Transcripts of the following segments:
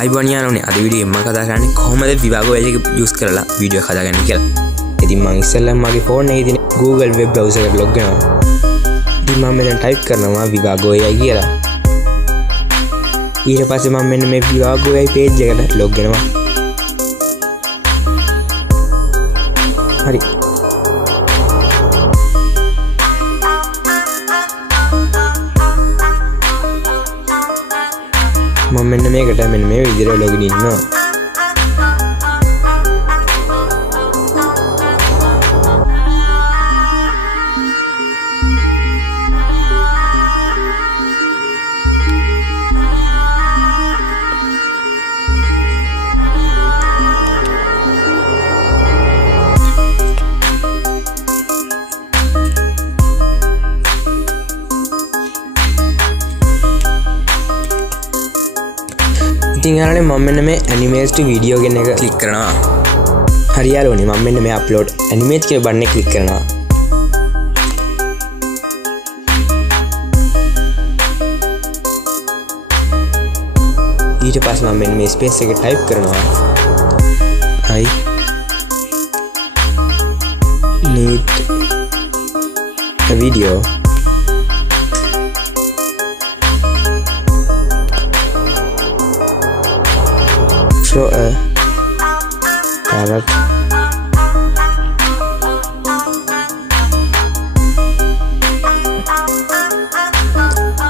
අයිබෝන් යාළුවනේ අද වීඩියෝ එකක් මම කතා කරන්නේ කොහොමද විවාගෝ එජ් එක යූස් කරලා වීඩියෝ එකක් හදාගන්නේ කියලා. ඉතින් මම ඉස්සෙල්ලාම මගේ ෆෝන් එකේ තියෙන Google web browser එකට log වෙනවා. ඉතින් මම මෙතන type කරනවා විවාගෝ AI කියලා. ඊට පස්සේ මම මෙන්න මේ විවාගෝ AI page එකට log වෙනවා. හරි. මම මෙන්න මේකට මෙන්න මේ විදිහට ලොගින් ඉන්නවා. ඉතින් යාළුවනේ මම මෙන්න මේ animate to video කියන එක ක්ලික් කරනවා. හරි යාළුවනේ මම මෙන්න මේ upload animate කියන බටන් එක ක්ලික් කරනවා. ඊට පස්සේ මම මෙන්න මේ space එක type කරනවා. I need a video show a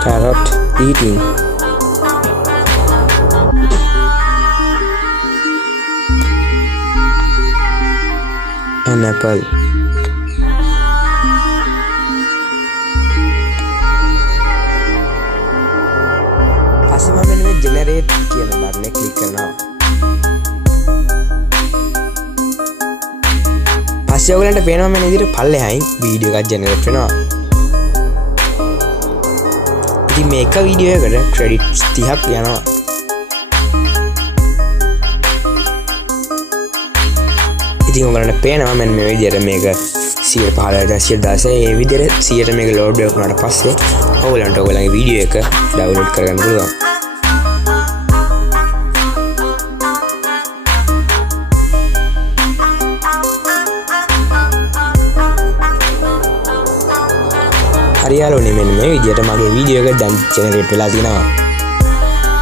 carrot eating an apple. පස්සේ මම මෙන්න මේ generate කියන බටන් එක ක්ලික් කරනවා. පස්සේ ඔයගලන්ට පේනවා මෙන්න විදිහට පල්ලෙහායින් වීඩියෝ එකක් ජෙනරේට් වෙනවා. ඉතින් මේක වීඩියෝ එකට ක්‍රෙඩිට්ස් 30ක් යනවා. ඉතින් ඔයගලන්ට පේනවා මෙන්න මේ විදිහට මේක 115 116 ඒ විදිහට 100ට මේක ලෝඩ් වුණාට පස්සේ ඔයගලන්ට ඔයගලගේ වීඩියෝ එක ඩවුන්ලෝඩ් කරගන්න පුළුවන්. හරි යාළුවනේ මෙන්න මේ විදිහට මගේ වීඩියෝ එක දැන් ජෙනරේට් වෙලා තියෙනවා.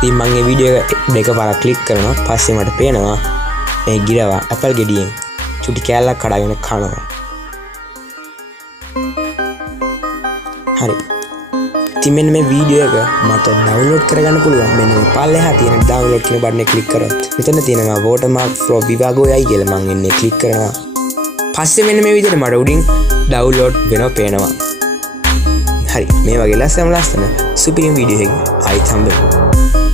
ඉතින් මම මේ වීඩියෝ එක දෙකපාරක් ක්ලික් කරනවා. පස්සේ මට පේනවා මේ ගිරව ඇපල් ගෙඩියෙන් චුටි කෑල්ලක් කඩගෙන කනවා. හරි. ඉතින් මෙන්න මේ වීඩියෝ එක මට ඩවුන්ලෝඩ් කරගන්න පුළුවන්. මෙන්න මේ පල්ලෙහා තියෙන ඩවුන්ලෝඩ් කියන බටන් එක ක්ලික් කරොත් මෙතන තියෙනවා watermark from විවාගෝ AI කියලා. මම එන්නේ ක්ලික් කරනවා. පස්සේ මෙන්න මේ විදිහට මට උඩින් ඩවුන්ලෝඩ් වෙනවා පේනවා. හරි මේ වගේ ලස්සන සුපිරිම වීඩියෝ එකකින් ආයෙත් හම්බෙමු.